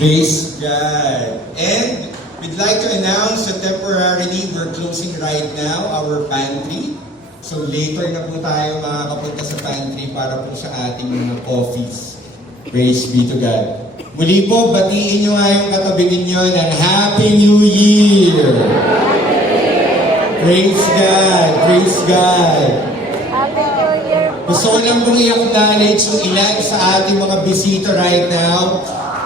Praise God. And we'd like to announce that temporarily we're closing right now our pantry. So later na po tayo makakapunta sa pantry para po sa ating mga coffees. Praise be to God. Muli po, batiin nyo nga yung katabi ninyo ng Happy New Year! Praise God! Praise God! Happy New Year! Gusto ko lang pong i-acknowledge yung ilan sa ating mga bisita right now.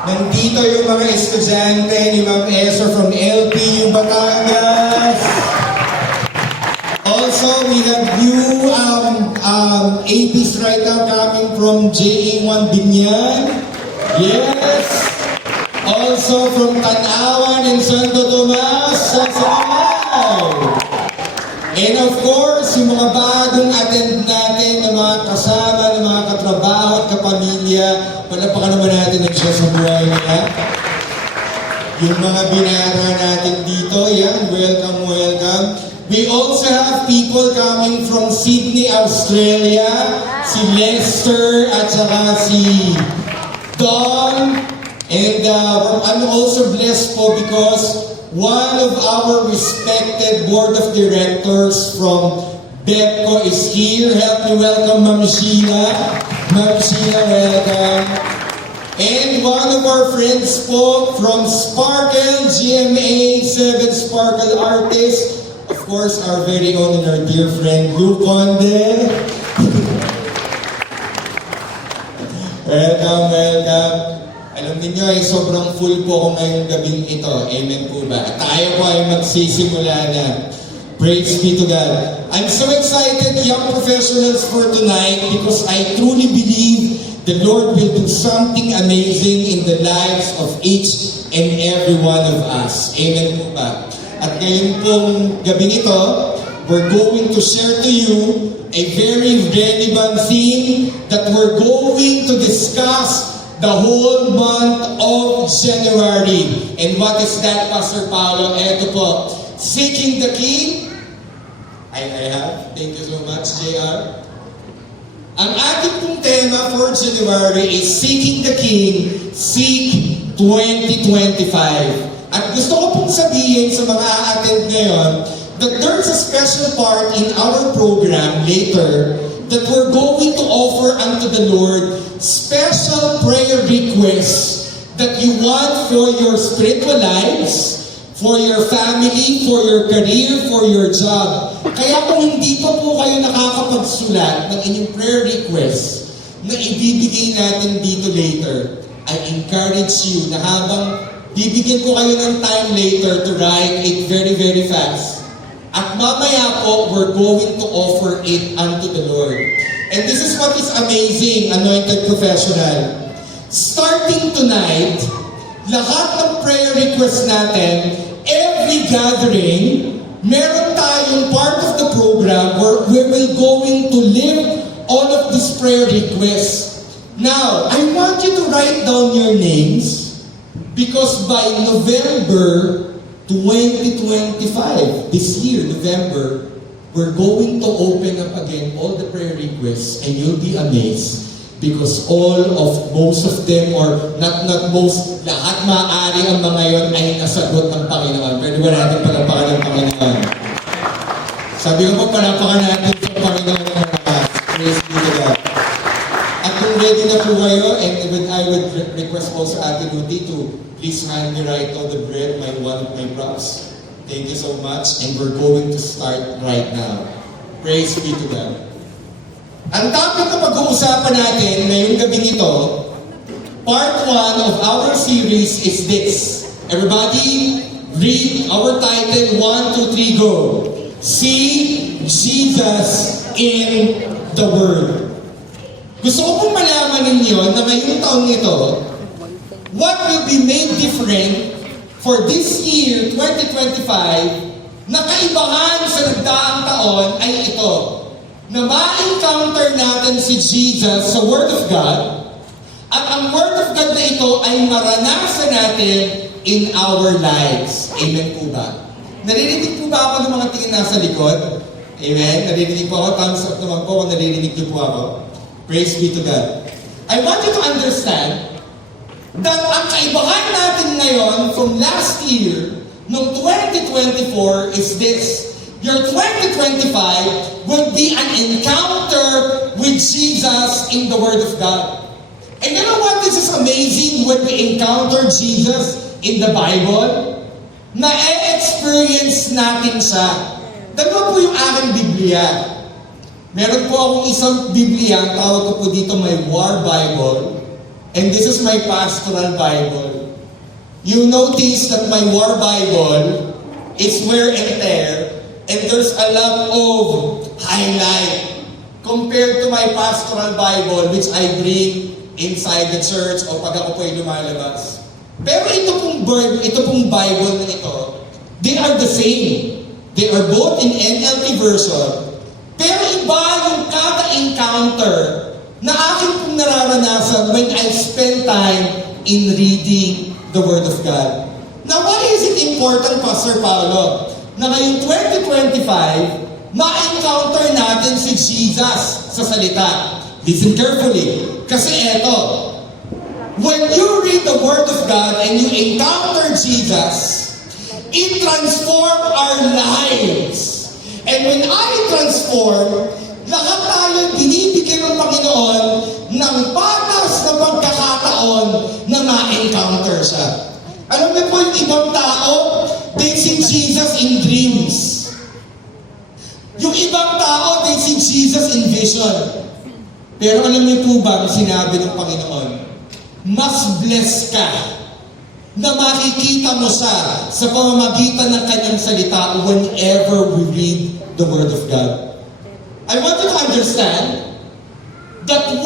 Nandito yung mga estudyante ni Ma'am Esther from LPU Batangas. Also, we have new APs right now coming from JA1 Binyan. Yes! Also from Tanawan and Santo Tomas. And of course, yung mga bagong attend natin, ng mga kasama, ng mga katrabaho at kapamilya, palapakan naman natin ang siya sa buhay nila. Yung mga binata natin dito, yan, welcome, welcome. We also have people coming from Sydney, Australia, si Lester at saka si Don. And I'm also blessed po because one of our respected board of directors from BEPCO is here. Help me welcome Ma'am Sheila. Ma'am Sheila, welcome. And one of our friends po from Sparkle, GMA 7 Sparkle Artists. Of course, our very own and our dear friend, Lou Conde. Welcome, welcome. Alam niyo ay sobrang full po ako ngayong gabing ito. Amen po ba? At tayo po ay magsisimula na. Praise be to God. I'm so excited, young professionals, for tonight because I truly believe the Lord will do something amazing in the lives of each and every one of us. Amen po ba? At ngayon pong gabing ito, we're going to share to you a very relevant theme that we're going to discuss the whole month of January. And what is that, Pastor Paolo? Eto po, Seeking the King. I have. Thank you so much, JR. Ang ating pong tema for January is Seeking the King, Seek 2025. At gusto ko pong sabihin sa mga a-attend ngayon that there's a special part in our program later that we're going to offer unto the Lord special prayer requests that you want for your spiritual lives, for your family, for your career, for your job. Kaya kung hindi pa po kayo nakakapagsulat ng inyong prayer requests na ibibigay natin dito later, I encourage you na habang bibigyan ko kayo ng time later to write it very, very fast. At mamaya po, we're going to offer it unto the Lord. And this is what is amazing, anointed professional. Starting tonight, lahat ng prayer requests natin, every gathering, meron tayong part of the program where we will going to live all of these prayer requests. Now, I want you to write down your names because by November 2025, this year, November, we're going to open up again all the prayer requests and you'll be amazed because most of them, or not most, lahat maaari ang mga yon ay nasagot ng Panginoon. Pwede ba natin palapakan ng Panginoon? Sabi ko po, palapakan natin sa Panginoon ng mga. Praise be to God. At kung ready na po kayo, and I would request also Ate Luti to please hand me right on the bread, one of my props. Thank you so much, and we're going to start right now. Praise be to God. Ang topic na pag-uusapan natin ngayong gabing ito, part 1 of our series is this. Everybody, read our title, 1, 2, 3, go. See Jesus in the Word. Gusto ko pong malaman ninyo na ngayong taong ito, what will be made different for this year, 2025, na kaibahan sa nagdaang taon ay ito, na ma-encounter natin si Jesus sa Word of God, at ang Word of God na ito ay maranasan natin in our lives. Amen po ba? Naririnig po ba ako ng mga tingin nasa likod? Amen? Naririnig po ako, thumbs up naman po kung naririnig niyo po ako. Praise be to God. I want you to understand Ang kaibahan natin ngayon from last year, noong 2024, is this. Your 2025 will be an encounter with Jesus in the Word of God. And you know what? This is amazing when we encounter Jesus in the Bible. Na-experience natin siya. Dalawa po yung aking Biblia. Meron po akong isang Biblia, tawag ko po dito may War Bible. And this is my pastoral Bible. You notice that my War Bible is wear and tear, and there's a lot of highlight compared to my pastoral Bible which I bring inside the church o pag ako po'y lumalabas. Pero ito pong Bible na ito, they are the same. They are both in NLT version. Pero iba yung kada encounter na akin pong nararanasan when I spend time in reading the Word of God. Now, why is it important, Pastor Paolo, na ngayong 2025, ma-encounter natin si Jesus sa salita? Listen carefully. Kasi eto, when you read the Word of God and you encounter Jesus, it transforms our lives. And when I transform, lahat tayo binibigyan ng Panginoon ng patas na pagkakataon na ma-encounter siya. Alam niyo po yung ibang tao, they see Jesus in dreams. Yung ibang tao, they see Jesus in vision. Pero alam niyo po ba ang sinabi ng Panginoon? Mas blessed ka na makikita mo siya sa pamamagitan ng kanyang salita whenever we read the Word of God. I want you to understand that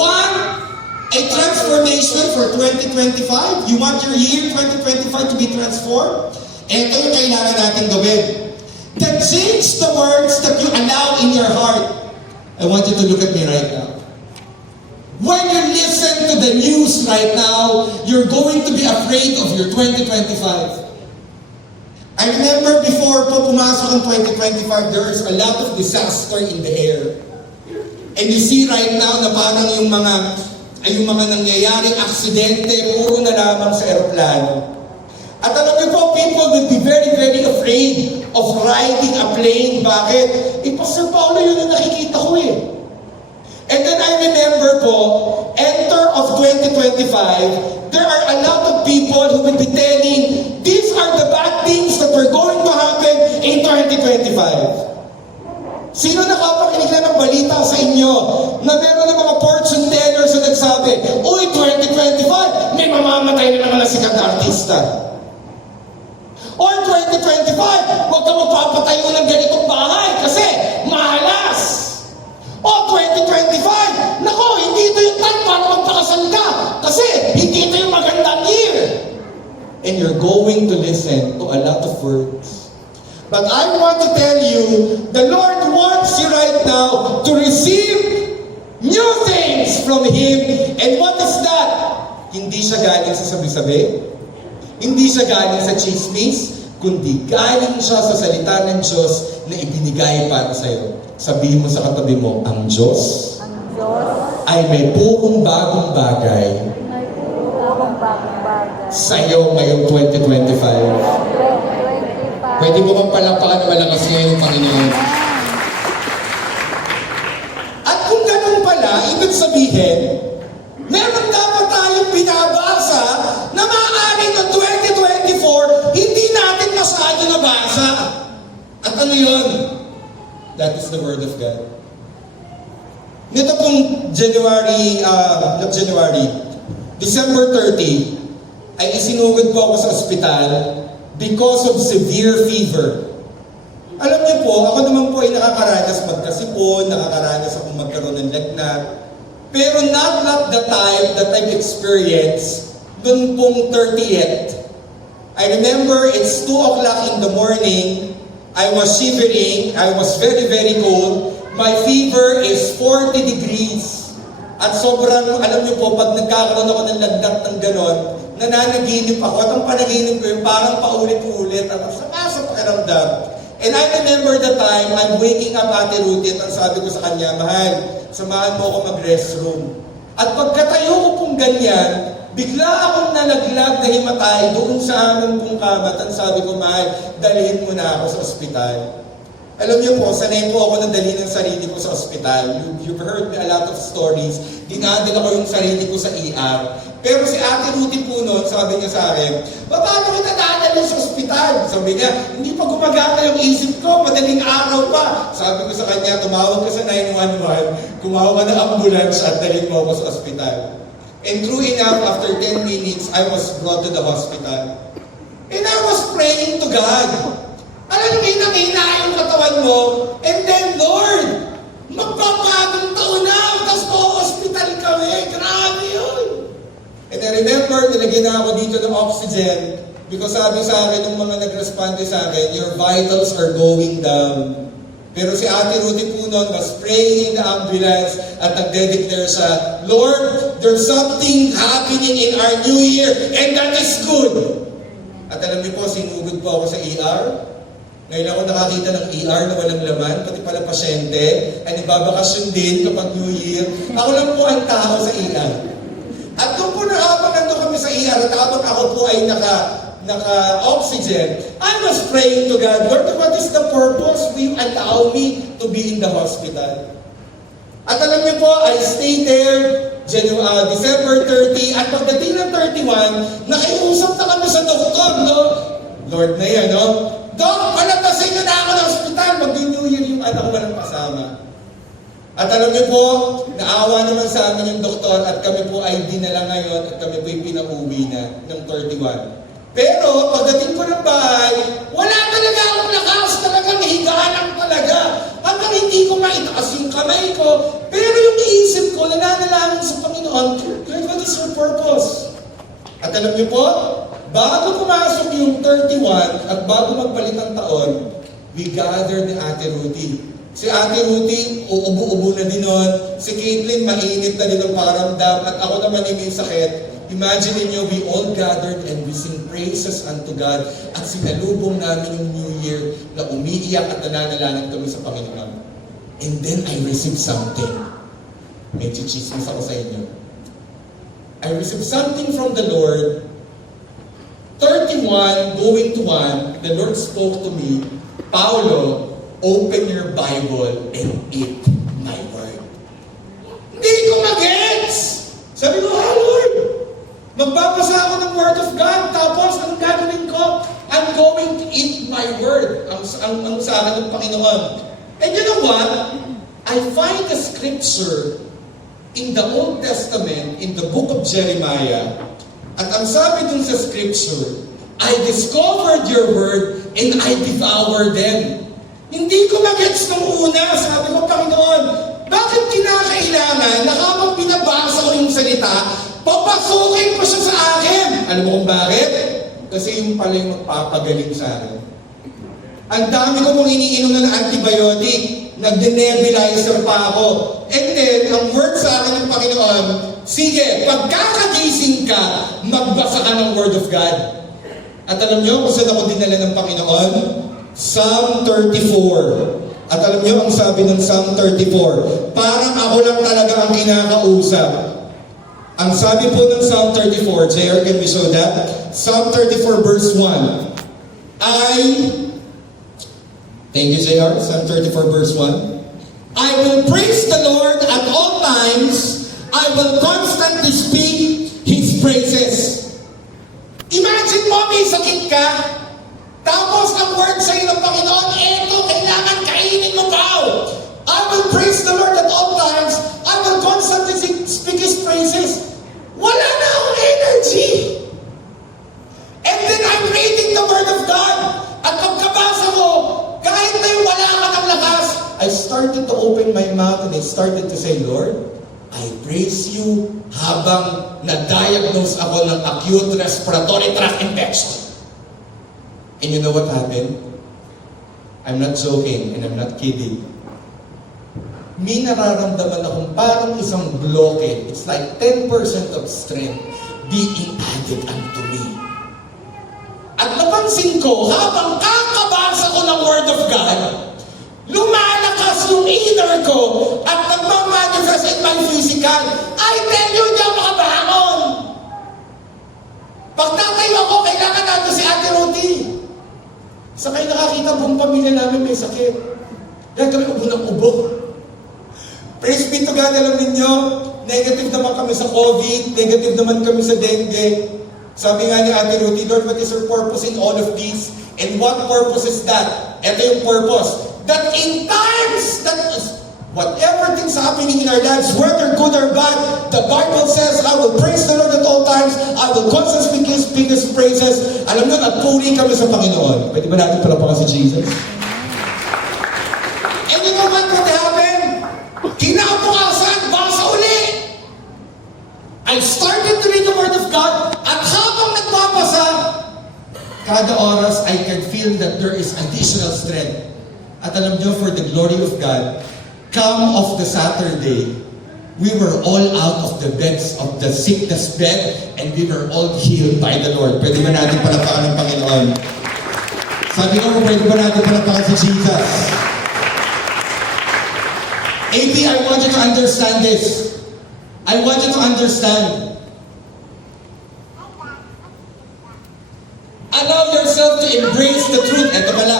a transformation for 2025, you want your year 2025 to be transformed? Ito yung kailangan natin gawin. Then change the words that you allow in your heart. I want you to look at me right now. When you listen to the news right now, you're going to be afraid of your 2025. I remember before po pumasok ang 2025, there is a lot of disaster in the air. And you see right now na parang yung mga nangyayaring aksidente, puro na lamang sa aeroplano. At alam niyo po, people will be very, very afraid of riding a plane. Bakit? Pastor Paolo, yun ang nakikita ko eh. And then I remember po, enter of 2025, there are a lot of people who will be telling, these are the bad things that were going to happen in 2025. Sino nakapakinig na ng balita sa inyo na meron ng mga fortune tellers na nagsabi, uy, 2025, may mamamatay na naman na sikat na artista. Or 2025, huwag ka magpapatayo ng ganitong bahay kasi mahalas. O 2025, nako, hindi ito yung time para magpakasal ka kasi hindi ito yung magandang year. And you're going to listen to a lot of words. But I want to tell you, the Lord wants you right now to receive new things from Him. And what is that? Hindi siya galing sa sabi-sabi. Hindi siya galing sa chismis. Kundi galing siya sa salita ng Diyos na ibinigay para sa iyo. Sabihin mo sa katabi mo, ang Diyos ay may purong bagong bagay sa iyo ngayong 2025. Pwede mo bang palakpakan na malakas ngayong Panginoon? At kung ganun pala, ibig sabihin, meron dapat tayong binabasa na maaaring ng 2024, hindi natin masyado nabasa. At ano yun? That is the Word of God. Nito pong December 30, ay isinugod po ako sa ospital because of severe fever. Alam niyo po, ako naman po ay nakakaranas magkasipon, nakakaranas akong magkaroon ng lagnat. Pero not the time that I've experienced dun pong 30th. I remember it's 2 o'clock in the morning. I was shivering. I was very, very cold. My fever is 40 degrees. At sobrang, alam niyo po, pag nagkakaroon ako ng lagnat ng ganon, nananaginip ako. At ang panaginip ko yung parang paulit-ulit. At ang sama sa pakiramdam. And I remember the time, I'm waking up Ate Ruth, at ang sabi ko sa kanya, mahal, samahan mo ako mag-restroom. At pagkatayo ko pong ganyan, Bigla akong nalaglag na himatay doon sa aming pong kamat. Ang sabi ko, mahal, dalhin mo na ako sa ospital. Alam niyo po, sanay po ako na dalhin ang sarili ko sa ospital. You've heard me a lot of stories. Dinadala ko yung sarili ko sa ER. Pero si Ate Ruthie po noon, sabi niya sa akin, paano kita dadalhin sa ospital? Sabi niya, hindi pa gumagana yung isip ko, madaling araw pa. Sabi ko sa kanya, tumawag ka sa 911, kumawag ka ng ambulance at dalhin mo ako sa ospital. And true enough, after 10 minutes, I was brought to the hospital. And I was praying to God. Alam niyo, hinang-hina yung katawan mo, and then, Lord, magpapagong taon na, tapos po-hospital kami. Grabe yun. And I remember, nilagyan na ako dito ng oxygen because sabi sa akin, ng mga nag-responde sa akin, your vitals are going down. Pero si Ate Ruthie po noon was praying in the ambulance at nagde-declare siya, Lord, there's something happening in our new year and that is good. At alam niyo po, sinugod po ako sa ER. Ngayon ako nakakita ng ER na walang laman, pati pala pasyente, ay nagbabakasyon din kapag New Year. Ako lang po ang tao sa ER. At doon po na habang nandun kami sa ER, at habang ako po ay naka-oxygen, I was praying to God, Lord, what is the purpose? Will you allow me to be in the hospital? At alam niyo po, I stayed there, December 30, at pagdating ng 31, nakiusap na kami sa doktor, no? Lord na yan, no? Dok, palatasin niyo na ako ng hospital, mag-New Year yung anak ko walang kasama. At alam niyo po, naawa naman sa amin yung doktor at kami po ay dinala ngayon at kami po ay pinauwi na ng 31. Pero pagdating ko ng bahay, wala talaga akong lakas, talagang higaan lang talaga. Hanggang hindi ko maitaas yung kamay ko. Pero yung isip ko, nananalangin sa Panginoon, Lord, what is your purpose? At alam niyo po, bago pumasok yung 31 at bago magpalit ang taon, we gathered ni Ate Ruthie. Si Ate Ruthie, uubo-ubo na din nun. Si Caitlin, mainit na din ang paramdam. At ako naman yung may sakit. Imagine niyo, we all gathered and we sing praises unto God. At sinalubong namin yung New Year na umiiyak at nananalangin kami sa Panginoon. And then I received something. Medyo chismis ako sa inyo. I received something from the Lord. 31, going to 1, the Lord spoke to me, Paulo, open your Bible and eat my word. Hindi ko mag-gets! Sabi ko, Lord, magbabasa ako ng word of God, tapos anong gagawin ko? I'm going to eat my word. Ang sa akin ng Panginoon. And you know what? I find a scripture in the Old Testament, in the book of Jeremiah, at ang sabi dun sa scripture, I discovered your word and I devoured them. Hindi ko mag-gets nung una. Sabi ko, Panginoon, bakit kinakailangan na habang binabasa ko yung salita, papasukin ko siya sa akin? Alam mo kung bakit? Kasi yung pala yung magpapagaling sa akin. Ang dami ko mong iniinom na ng antibiotic. Nagde-nebulizer pa ako. And then, ang word sa akin ng Panginoon, sige, pagkakagising ka, magbasa ka ng Word of God. At alam niyo kung saan ako dinala ng Panginoon? Psalm 34. At alam niyo ang sabi ng Psalm 34, parang ako lang talaga ang kinakausap. Ang sabi po ng Psalm 34, JR, can we show that? Psalm 34 verse 1. Thank you, JR. Psalm 34 verse 1. I will praise the Lord at all times. I will constantly speak His praises. Imagine mo, may sakit ka, tapos ang word sa iyo ng Panginoon, eto, kailangan kainin mo pa. I will praise the Lord at all times. I will constantly speak His praises. Wala na akong energy. And then I'm reading the Word of God. At pagkabasa mo, kahit na yung wala ka ng lakas, I started to open my mouth and I started to say, Lord, I praise you habang na-diagnose ako ng acute respiratory tract infection. And you know what happened? I'm not joking and I'm not kidding. May nararamdaman akong parang isang bloke. It's like 10% of strength being added unto me. At napansin ko, habang kakabasa ko ng Word of God, lumalakas yung inner ko at nagmamanifest in my physical. I tell you, hindi ako makabangon. Pag tatayo ako, kailangan natin si Ate Ruthie. Sa kayo nakakita, buong pamilya namin may sakit. Kaya kami ubo ng ubo. Praise be to God, alam ninyo, negative naman kami sa COVID, negative naman kami sa dengue. Sabi nga ni Ate Ruthie, Lord, what is your purpose in all of these? And what purpose is that? Ito yung purpose. That in times, whatever things happening in our lives, whether good or bad, the Bible says, I will praise the Lord at all times. I will constantly speak His praises. Alam nyo, nagpuri kami sa Panginoon. Pwede ba natin palapakan si Jesus? And you know what happened? Kinabukasan, basa uli. I started to read the Word of God, at habang nagbabasa, kada oras, I can feel that there is additional strength. At alam nyo, for the glory of God, come of the Saturday, we were all out of the beds, of the sickness bed, and we were all healed by the Lord. Pwede ba natin palapakan ng Panginoon? Sabi ko, pwede ba natin palapakan si Jesus? AP, I want you to understand this. I want you to understand. Allow yourself to embrace the truth. Ito pala.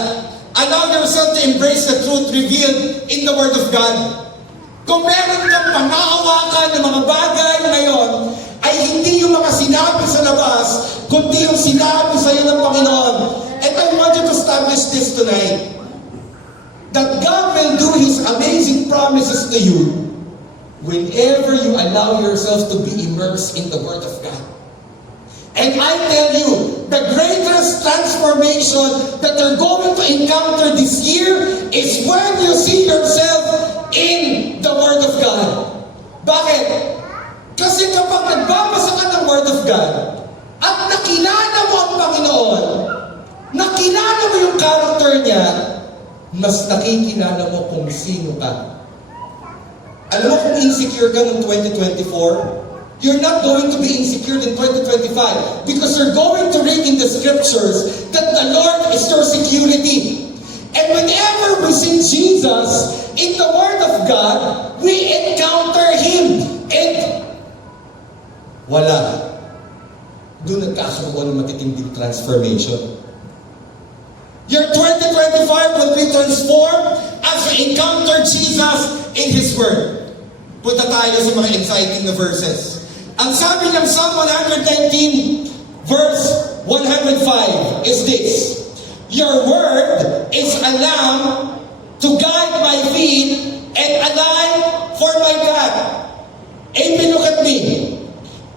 Allow yourself to embrace the truth revealed in the Word of God. Kung meron kang panghahawakan ng mga bagay ngayon, ay hindi yung mga sinabi sa labas, kundi yung sinabi sa iyo ng Panginoon. And I want you to establish this tonight. That God will do His amazing promises to you whenever you allow yourself to be immersed in the Word of God. And I tell you, the greatest transformation that you're going to encounter this year is when you see yourself in the Word of God. Bakit? Kasi kapag nagbabasa ka ng Word of God at nakilala mo ang Panginoon, nakilala mo yung character niya, mas nakikilala mo kung sino ka. Alam mo kung insecure ka ng 2024? You're not going to be insecure in 2025 because you're going to read in the scriptures that the Lord is your security. And whenever we see Jesus in the Word of God, we encounter Him. And wala. Doon nagkakaroon ng matitinding transformation. Your 2025 will be transformed as you encounter Jesus in His Word. Punta tayo sa mga exciting na verses. Ang sabi ng Psalm 119, verse 105 is this: Your word is a lamp to guide my feet and a light for my path. Amen, look at me.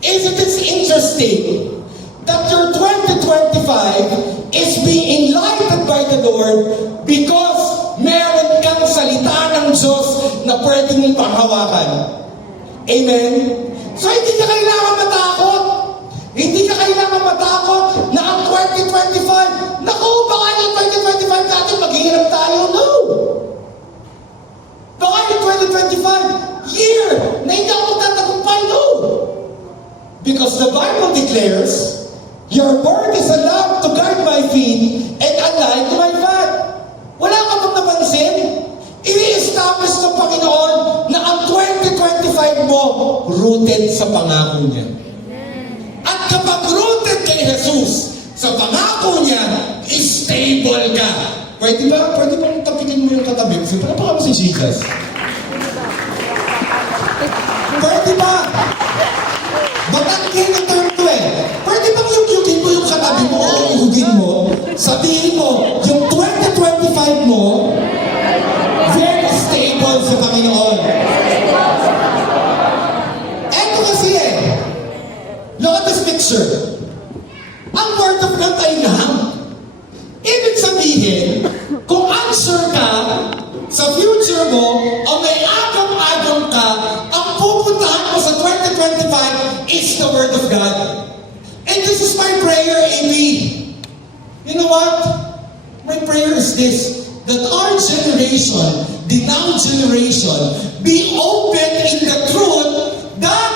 Isn't it interesting that your 2025 is being enlightened by the Lord because meron kang salita ng Diyos na pwede mong panghawakan? Amen? So hindi ka kailangan matakot. Hindi ka kailangan matakot na ang 2025, naku, baka yung 2025 natin maghihirap tayo. No! Baka yung 2025 year na hindi ako magtatagumpay. No! Because the Bible declares, your word is a lamp to guide my feet and a light to my path. Wala ka bang napansin? I-establish ng Panginoon na ang 2025 mo rooted sa pangako niya. At kapag rooted kay Jesus sa pangako niya, stable ka. Pwede ba tapikin mo yung katabi? Siyempre, napaka mo si Jesus. Pwede ba? Batangkin ang term to eh. Pwede bang yung mo yung katabi mo o uhugin mo? Sabihin mo, yung 2025 mo, very stable sa Panginoon. Eto kasi eh. Look at this picture. Ang Word of God ay lamp. Ibig sabihin, kung unsure ka sa future mo o may agam-agam ka, ang pupuntahan mo sa 2025 is the Word of God. And this is my prayer, Amy. You know what? My prayer is this: that our generation, the now generation, be open in the truth that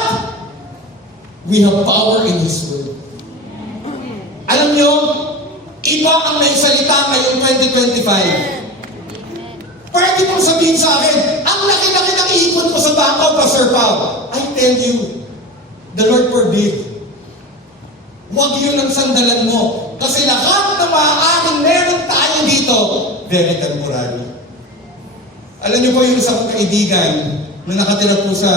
we have power in His Word. Alam nyo, iba ang naisalita ngayong 2025. Pwede mong sabihin sa akin, ang laki-laki ng ipon ko sa bangko, Pastor Pao. I tell you, the Lord forbid. Huwag yun ang sandalan mo. Kasi lahat na maaaring meron tayo dito, very temporary. Alam niyo po yung isang kaibigan na nakatira po sa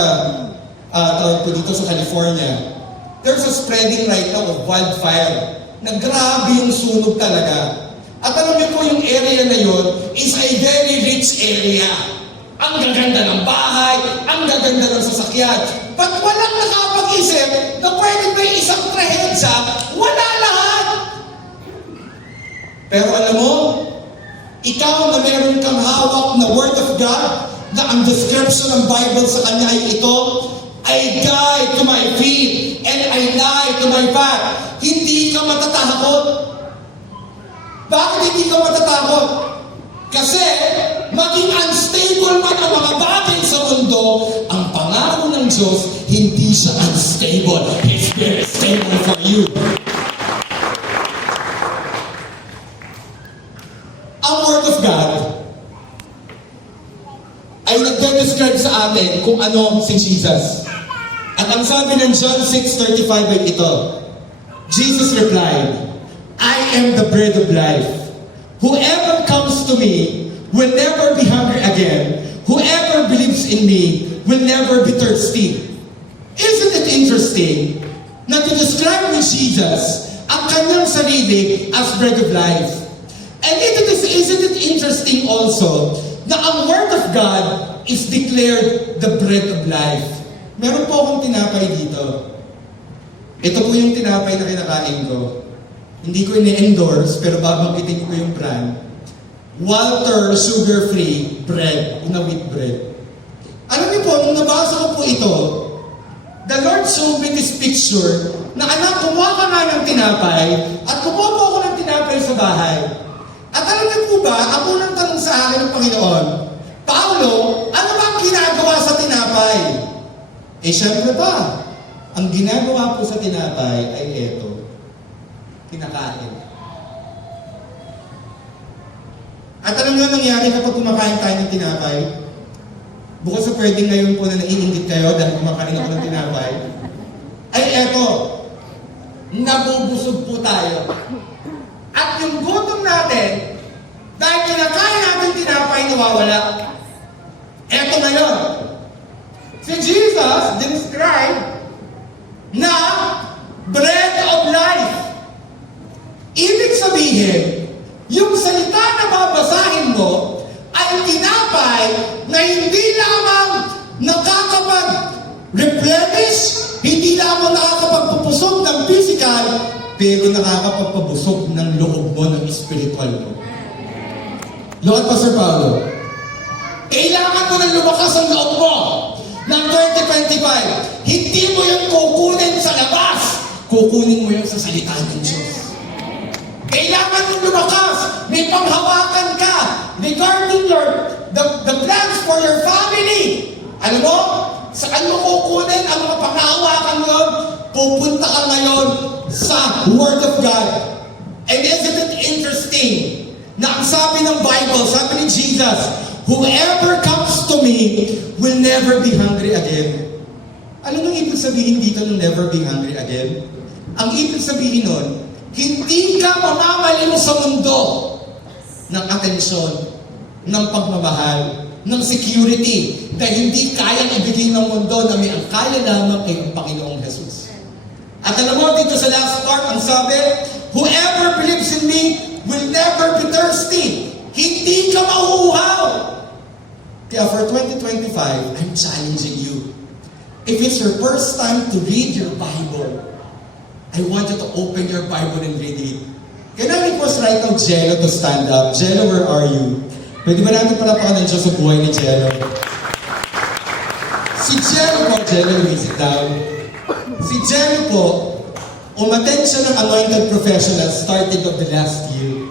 tawag po dito sa California. There's a spreading right now of wildfire. Grabe yung sunog talaga. At alam niyo po yung area na yun is a very rich area. Ang gaganda ng bahay, ang gaganda ng sasakyan. But walang nakapag-isip na pwede may isang trahedya, wala lahat. Pero alam mo, ikaw na meron kang hawak na Word of God, na ang description ng Bible sa kanya ay ito, I die to my feet and I lie to my back. Hindi ka matatakot. Bakit hindi ka matatakot? Kasi maging unstable man ang mga bagay sa mundo, ang pangako ng Diyos, hindi siya unstable. He's very stable for you. Ang Word of God ay nagde-describe sa atin kung ano si Jesus. At ang sabi ng John 6:35 ay ito, Jesus replied, I am the bread of life. Whoever comes to me will never be hungry again. Whoever believes in me will never be thirsty. Isn't it interesting na to-describe ni Jesus ang kanyang sarili as bread of life? And isn't it interesting also na ang Word of God is declared the bread of life? Meron po akong tinapay dito. Ito po yung tinapay na kinakain ko. Hindi ko ini-endorse, pero babanggitin ko yung brand. Walter Sugar-Free Bread, na wheat bread. Alam niyo po, nung nabasa ko po ito, the Lord showed me this picture na anak, kumuha ka nga ng tinapay at kumuha po ako ng tinapay sa bahay. At alam niyo po ba, ang unang tanong sa akin ng Panginoon, Paulo, ano ba ang ginagawa sa tinapay? Eh, syempre pa, ang ginagawa po sa tinapay ay eto, kinakain. At alam niyo nangyari kapag kumakain tayo ng tinapay? Bukod sa pwedeng ngayon po na naiinggit kayo dahil kumakain ako ng tinapay, ay eto, nabubusog po tayo. At yung gutom natin, dahil kinakain natin tinapay, nawawala. Eto ngayon, si Jesus described na bread of life. Ibig sabihin, yung salita na babasahin mo ay tinapay na hindi lamang nakakapag-replenish, hindi lamang nakakapagpupusog ng physical, pero nakakapagpabusog ng loob mo, ng spiritual mo. Lord Pastor Paulo, kailangan mo nang lumakas ang loob mo ng 2025. Hindi mo yung kukunin sa labas, kukunin mo yung sa salita ng Diyos. Kailangan mong lumakas, may panghawakan ka regarding the plans for your family. Alam mo, saan mo kukunin ang mga panghawakan mo? Pupunta ka ngayon sa Word of God. And isn't it interesting na ang sabi ng Bible, sabi ni Jesus, whoever comes to me will never be hungry again. Ano nang ibig sabihin dito ng never be hungry again? Ang ibig sabihin nun, hindi ka mamamalimos sa mundo ng atensyon, ng pagmamahal, ng security, dahil hindi kayang ibigay ng mundo na may ang kaya lamang ay ang Panginoong Jesus. At alam mo, dito sa last part, ang sabi, whoever believes in me will never be thirsty. Hindi ka mauuhaw. Kaya for 2025, I'm challenging you. If it's your first time to read your Bible, I want you to open your Bible and read it. Can I request right now Jello to stand up? Jello, where are you? Pwede ba natin palapakan ng Diyos sa buhay ni Jello? Si Jello po, Jello, sit down. Si Jello po, umattend siya ng anointed professional starting of the last year.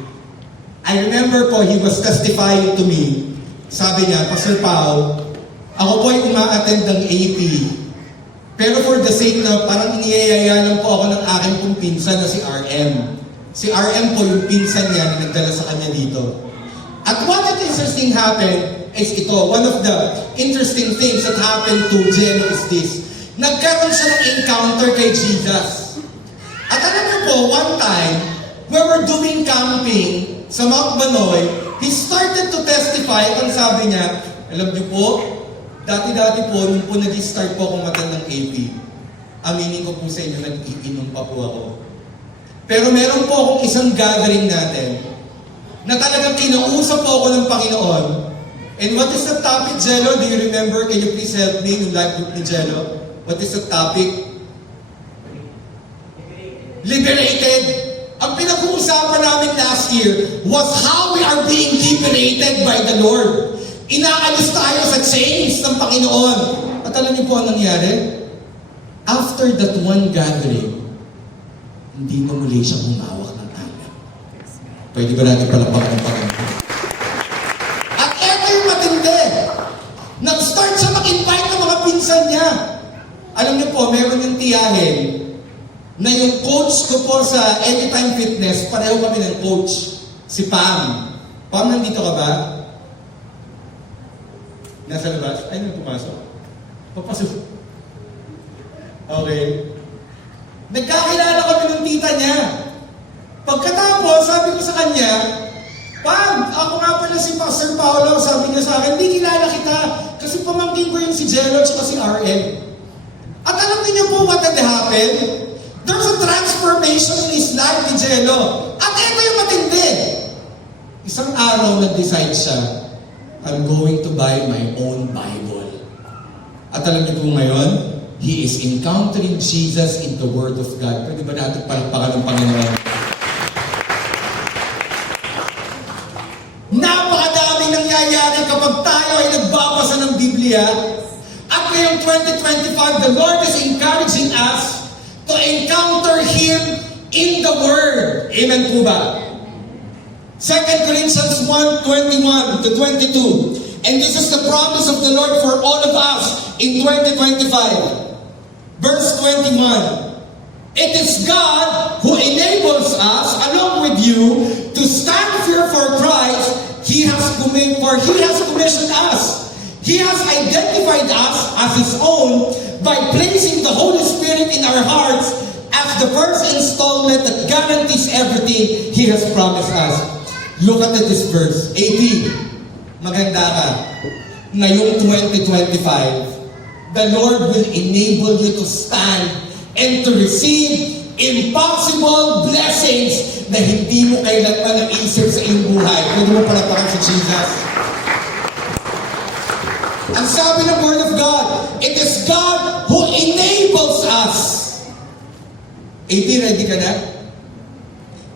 I remember po, he was testifying to me. Sabi niya, Pastor Pao, ako po ay uma-attend ng AP. Pero for the sake na parang iniyayaya lang po ako ng aking pong pinsan na si RM. Si RM po yung pinsan niya na nagdala sa kanya dito. At what that interesting happened is ito, one of the interesting things that happened to Jello is this. Nagkaroon siya ng encounter kay Jesus. At alam niyo po, one time, we were doing camping sa Mount Manoy, he started to testify. Ang sabi niya, alam niyo po, dati-dati po, nung po nag-start po akong matan ng AP, aminin ko po sa inyo, nag-iinom pa po ako. Pero meron po akong isang gathering natin na talagang kinausap po ako ng Panginoon. And what is the topic, Jello? Do you remember? Can you please help me yung live group ni Jello? What is the topic? Liberated. Ang pinag-uusapan namin last year was how we are being liberated by the Lord. Inaalis tayo sa chains ng Panginoon. At alam niyo po ang nangyari? After that one gathering, hindi na muli siya humawak ng alak. Pwede ba natin palapakan ng Panginoon? At eto yung matindi. Nag-start siya mag-invite ng mga pinsan niya. Alam niyo po, meron yung tiyahin na yung coach ko po sa Anytime Fitness, pareho kami ng coach, si Pam. Pam, nandito ka ba? Nasa labas? Ay, nang pumasok? Papasok. Okay. Nagkakilala kami ng tita niya. Pagkatapos, sabi ko sa kanya, Pam, ako nga pala si Pastor Paolo. Sabi niya sa akin, hindi kilala kita. Kasi pamangkin ko yung si Jello at si RM. At alam niyo po what had happened? There's a transformation in his life ni Jello. At ito yung matindi. Isang araw nag-decide siya, I'm going to buy my own Bible. At alam niyo po ngayon, he is encountering Jesus in the Word of God. Pwede ba natin palakpakan ng Panginoon? Napakadaming nangyayari kapag tayo ay nagbabasa ng Biblia. At ngayong 2025, the Lord is encouraging us to encounter Him in the Word. Amen po ba? 2 Corinthians 1:21 to 22. And this is the promise of the Lord for all of us in 2025. Verse 21. It is God who enables us, along with you, to stand firm for Christ. He has commissioned us. He has identified us as His own by placing the Holy Spirit in our hearts as the first installment that guarantees everything He has promised us. Look at this verse. 18. Maganda ka. Ngayong 2025, the Lord will enable you to stand and to receive impossible blessings na hindi mo kailanman naisip sa iyong buhay. Pwede mo palapakan si Jesus. Ang sabi ng Word of God, it is God who enables us. AP, ready ka na?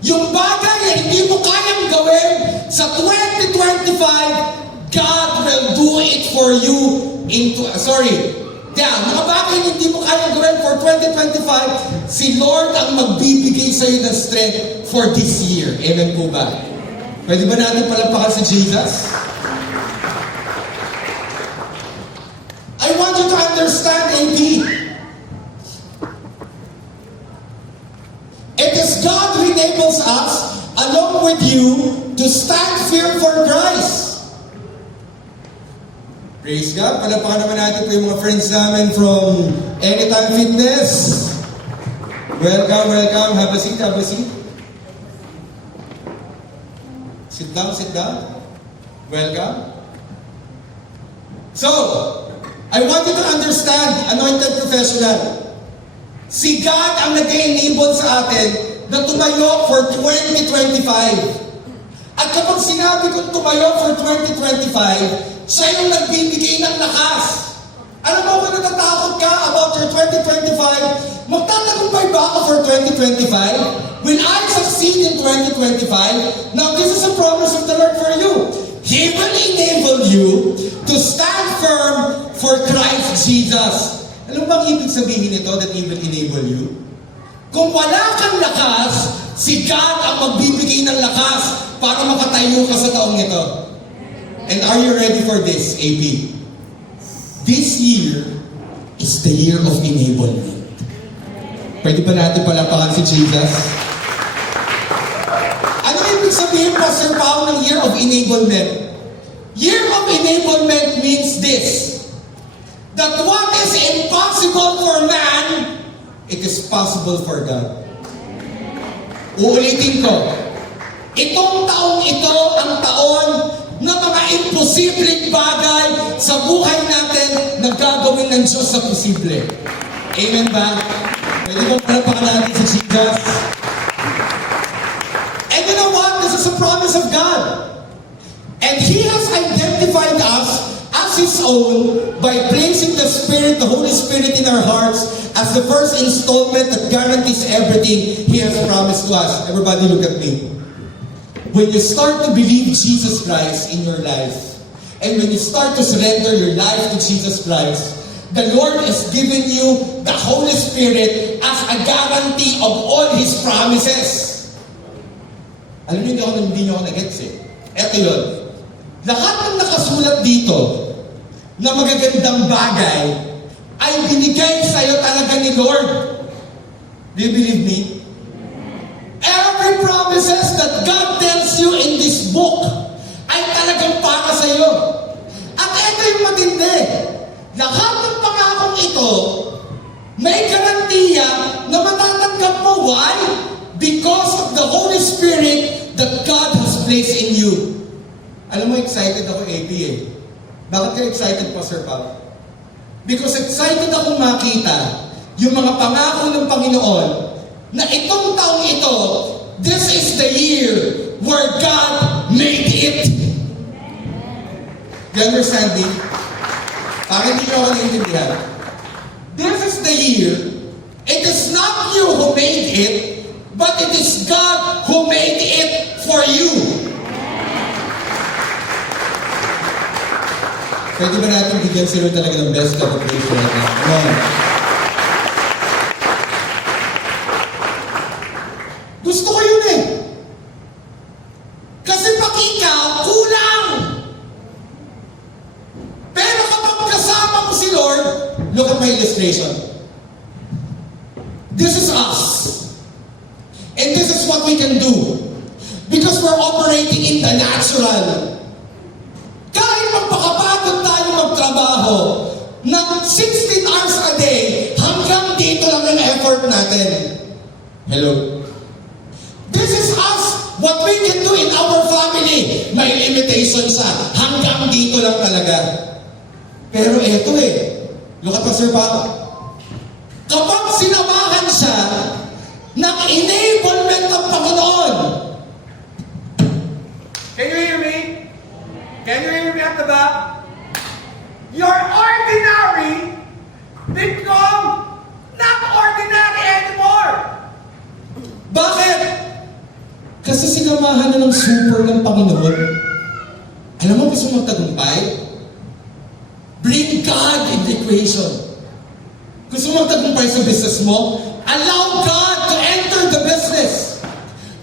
Yung bagay na hindi mo kayang gawin sa 2025, God will do it for you mga bagay na hindi mo kayang gawin for 2025, si Lord ang magbibigay sa iyo ng strength for this year. Amen po ba? Pwede ba natin palapakan si Jesus? I want you to understand, AP. It is God who enables us, along with you, to stand firm for Christ. Praise God. Palapakan naman natin po yung mga friends namin from Anytime Fitness. Welcome, welcome. Have a seat, have a seat. Sit down, sit down. Welcome. So, I want you to understand, anointed professional, si God ang nag-enable sa atin na tumayo for 2025. At kapag sinabi kong tumayo for 2025, siya yung nagbibigay ng lakas. Alam mo kung natatakot ka about your 2025, magtatagumpay ba ako for 2025? Will I succeed in 2025? Now, this is a promise of the Lord for you. He will enable you to stand firm for Christ Jesus. Alam mo bang ibig sabihin nito that He will enable you? Kung wala kang lakas, si God ang magbibigay ng lakas para makatayo ka sa taong ito. And are you ready for this, AP? This year is the year of enablement. Pwede ba natin palapakan si Jesus? Ano ibig sabihin, Pastor Paul, ng year of enablement? Year of enablement means this: that what is impossible for man, it is possible for God. Uulitin ko. Itong taong ito ang taon na mga imposibleng bagay sa buhay natin na gagawin ng Diyos sa posible. Amen ba? Pwede bang palapakan natin si Jesus? And you know what? This is a promise of God. And He has identified us as His own by placing the Spirit, the Holy Spirit in our hearts as the first installment that guarantees everything He has promised to us. Everybody look at me. When you start to believe Jesus Christ in your life, and when you start to surrender your life to Jesus Christ, the Lord is giving you the Holy Spirit as a guarantee of all His promises. Alam niyo, hindi niyo ako nag-gets eh. Eto yun. Lahat ng nakasulat dito na magagandang bagay ay binigay sa'yo talaga ni Lord. Do you believe me? Every promises that God tells you in this book ay talagang para sa'yo. At ito yung matindi. Lahat ng pangakong ito may garantiya na matatanggap mo. Why? Because of the Holy Spirit that God has placed in you. Alam mo, excited ako, AP eh. Bakit ka excited pa, Sir Pao? Because excited akong makita yung mga pangako ng Panginoon na itong taong ito, this is the year where God made it. You understand me? Parang hindi nyo ako naiintindihan. This is the year. It is not you who made it, but it is God who made it for you. Pwede ba natin bigyan sila talaga ng best celebration natin? Amen. Gusto ko yun eh. Kasi pag ikaw, kulang. Pero kapag kasama mo si Lord, look at my illustration. This is us. And this is what we can do. Because we're operating in the natural. Kahit magpakapagod tayo magtrabaho ng 16 hours a day, hanggang dito lang ang effort natin. Hello? This is us, what we can do in our family. May limitation sa hanggang dito lang talaga. Pero eto eh, look at Pastor Papa. Kapag sinamahan siya ng enablement ng Panginoon. Can you hear me? Can you hear me at the back? Your ordinary become not ordinary anymore. Bakit? Kasi sinamahan na ng super ng Panginoon. Alam mo, gusto mong tagumpay? Bring God in the equation. Gusto mong tagumpay sa business mo? Allow God to enter the business.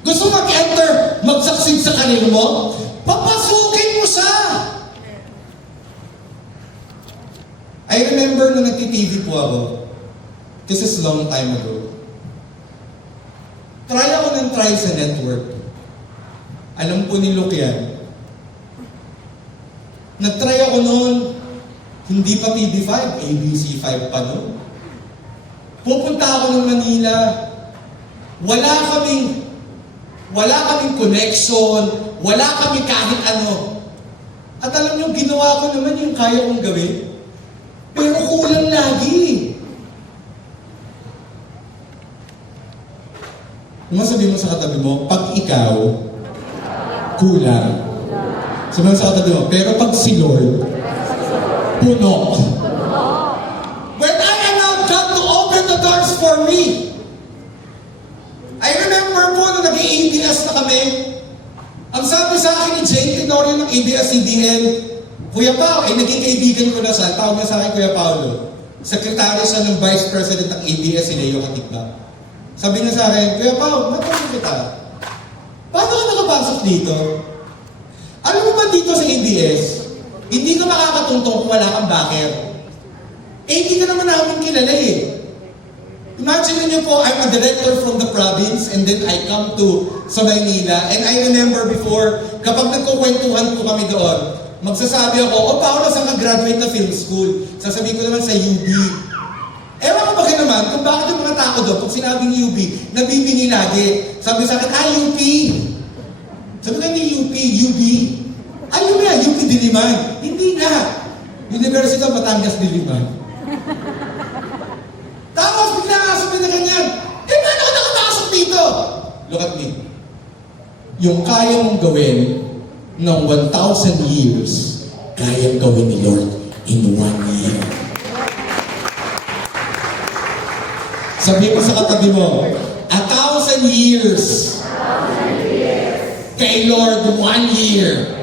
Gusto mag-enter, mag-succeed sa karir mo? Papasukin mo siya. I remember nung nagti-TV po ako. This is long time ago. Try ako ng try sa network. Alam po ni Luke yan. Nag-try ako noon, hindi pa TV5, ABC5 pa noon. Pupunta ako ng Manila, wala kaming connection, wala kami kahit ano. At alam niyo, ginawa ko naman yung kaya kong gawin. Pero kulang lagi. Yung sabihin mo sa katabi mo, pag ikaw, kulang. Sabihin mo sa katabi mo, pero pag si Lord, puno. When I allowed God to open the doors for me, I remember po nung nag-ABS na kami, ang sabi sa akin ni Jane Tenorio ng ABS-CBN, Kuya Pao, naging kaibigan ko na siya, tawag na sa akin Kuya Paolo. Sekretary siya ng Vice President ng ABS, si Leo Katikba. Sabi niya sa akin, Kuya Pao, matanong kita, paano ka nakapasok dito? Alam mo ba dito sa ABS, hindi ka makakatungtong kung wala kang backer. Hindi ka naman namin kilala eh. Imagine niyo po, I'm a director from the province and then I come to sa Maynila. And I remember before, kapag nagkukwentuhan po kami doon, magsasabi ako, Paolo, saan ka graduate na film school? Sasabihin ko naman sa UB. Ewan ko ba naman kung bakit yung mga mata ko doon, pag sinabing UP, nabibini lagi. Sabi sa akin, UP. Sabi ko, hindi UP, UB. Yun na, UP Diliman. Hindi na. University of Batangas Diliman. Tapos bigla nga sabi na ganyan, paano ako nakapasok dito? Look at me. Yung kaya mong gawin ng 1,000 years, kayang gawin ni Lord in 1 year. Sabi mo sa katabi mo, 1,000 years. Kay Lord, 1 year.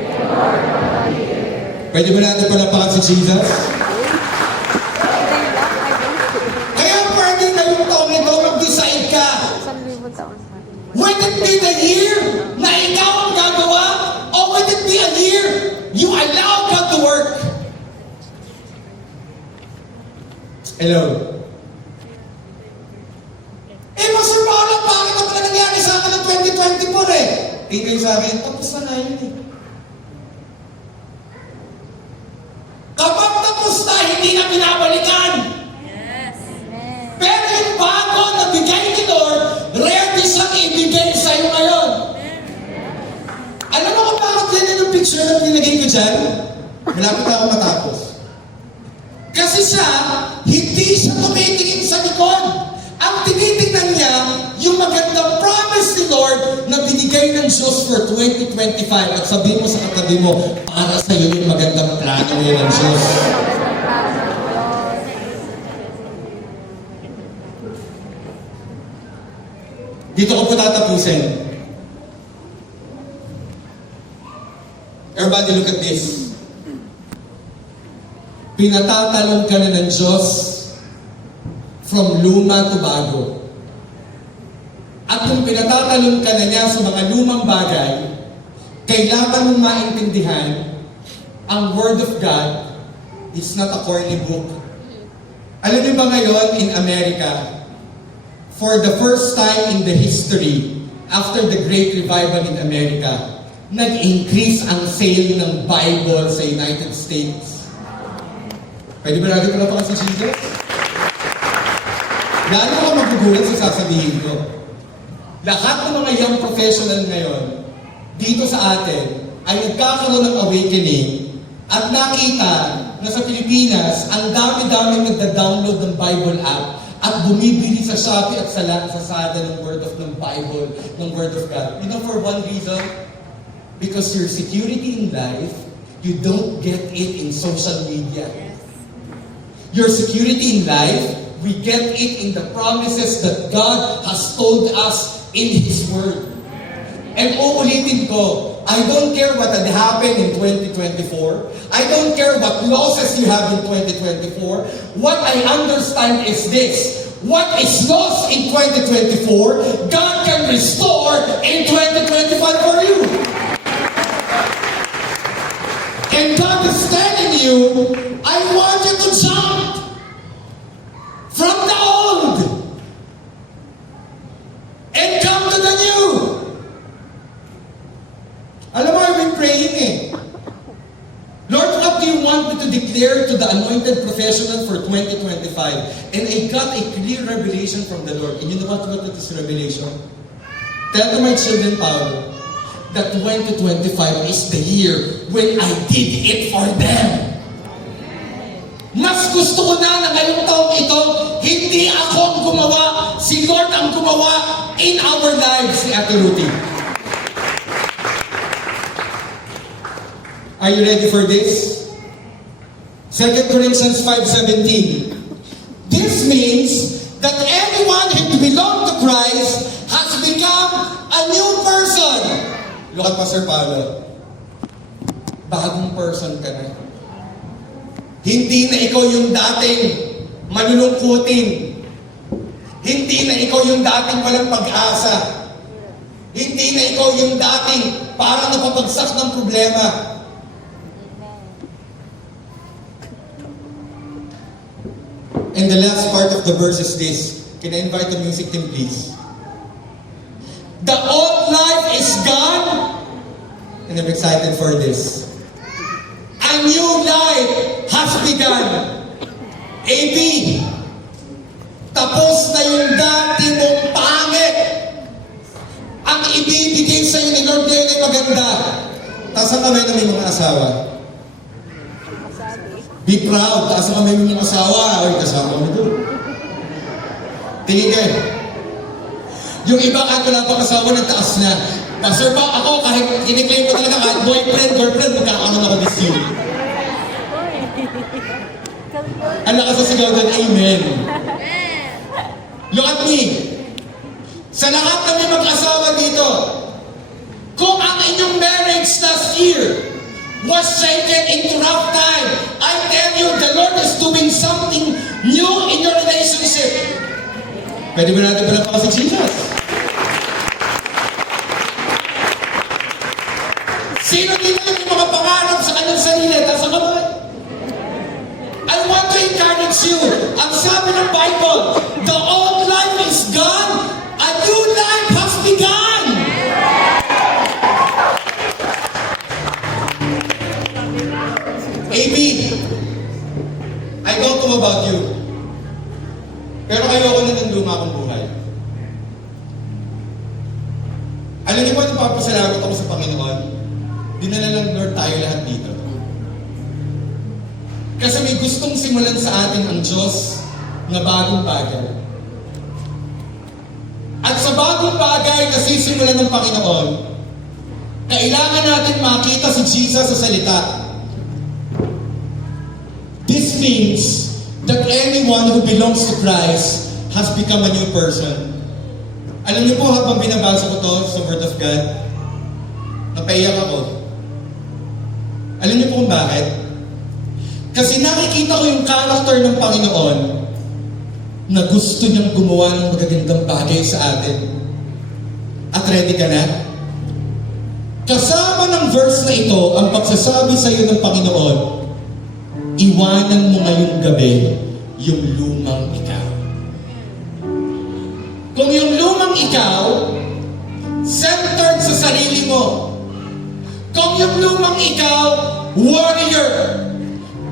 Pwede ba natin palapakan si Jesus? Kaya pwede ngayong taong ito, mag-decide ka. Would it be the year na ikaw ang gagawa? Or would it be a year you allow God to work? Hello? Pastor Paolo, bakit na pala nangyari sa akin ng 2024 eh? Tingnan sa akin, tapos na yun eh. Kapag tapos na, hindi na pinabalikan. Yes. Pero yung bago na bigay ni Lord, ready siyang ibigay sa'yo ngayon. Alam mo kung bakit yan yung picture na nilagay ko dyan? Malapit ako matapos. Kasi siya, hindi siya tumitingin sa likod. Ang tinitingnan niya, yung magandang promise ni Lord na binigay ng Diyos for 2025. At sabihin mo sa katabi mo, para sa iyo yung magandang plano niya ng Diyos. Dito ko po tatapusin. Everybody look at this. Pinatatalon ka na ng Diyos from luma to bago. At kung pinatatalon ka na niya sa mga lumang bagay, kailangan mong maintindihan ang Word of God is not a corny book. Alam niyo ba ngayon in America, for the first time in the history, after the Great Revival in America, nag-increase ang sale ng Bible sa United States. Pwede ba natin pala si Jesus? Lalo ka magugulat sa sasabihin ko. Lahat ng mga young professional ngayon, dito sa atin, ay nagkakaroon ng awakening at nakita na sa Pilipinas, ang dami-dami nagda-download ng Bible app at bumibili sa Shopee at sa Lazada ng Word of ng Bible, ng Word of God. You know, for one reason, because your security in life, you don't get it in social media. Your security in life, we get it in the promises that God has told us in His Word. And uulitin ko, I don't care what had happened in 2024. I don't care what losses you have in 2024. What I understand is this. What is lost in 2024, God can restore in 2025 for you. And God is telling you, I want you to jump from the old and come to the new. Alam mo, I've been praying eh. Lord, what do you want me to declare to the anointed professional for 2025? And I got a clear revelation from the Lord. And you know what is revelation? Tell to my children, Paolo, that 2025 is the year when I did it for them. Mas gusto ko na ngayong taong ito, hindi ako ang gumawa, si Lord ang gumawa in our lives, si Ate Ruthie. Are you ready for this? 2 Corinthians 5:17. This means that everyone who belongs to Christ has become a new person. Look at Pastor Paolo. Bagong person ka na. Hindi na ikaw yung dating malulungkutin. Hindi na ikaw yung dating walang pag-asa. Hindi na ikaw yung dating parang napapagsak ng problema. And the last part of the verse is this. Can I invite the music team, please? The old life is gone. And I'm excited for this. A new life has begun. AB. Tapos na yung maganda. Taas ang kamay na may mga asawa. Be proud. Taas ang kamay ng mga asawa. Ay, kasama mo doon. Tingin kayo. Yung iba kahit wala pang asawa, nagtaas na. Pastor ba, ako kahit kiniklaim ko talaga kahit boyfriend, girlfriend, magkakaroon ako this year. Ang lakas sa sigaw doon, amen. Look at me. Sa lahat na may mag-asawa dito, kung ang inyong marriage last year was shaken into rough time, I tell you, the Lord is doing something new in your relationship. Pwede ba natin pala si Jesus? Sino dito yung mga pangarap sa kanyang sarili? Taas ang kamay. I want to encourage you. Ang sabi ng Bible, the old life is gone, a new life has begun. AB, I don't know about you. Pero ayoko na ng luma kong buhay. Alam niyo ba, nagpapasalamat ako sa Panginoon? Dinala ng Lord tayo lahat dito. Kasi may gustong simulan sa atin ang Diyos na bagong bagay. At sa bagong bagay na sisimulan ng Panginoon, kailangan natin makita si Jesus sa salita. This means that anyone who belongs to Christ has become a new person. Alam niyo po, habang binabasa ko to sa Word of God, napaiyak ako. Alam niyo po kung bakit? Kasi nakikita ko yung character ng Panginoon na gusto niyang gumawa ng magagandang bagay sa atin. At ready ka na? Kasama ng verse na ito, ang pagsasabi sa iyo ng Panginoon, iwanan mo ngayong gabi yung lumang ikaw. Kung yung lumang ikaw, centered sa sarili mo. Kung yung lumang ikaw, warrior.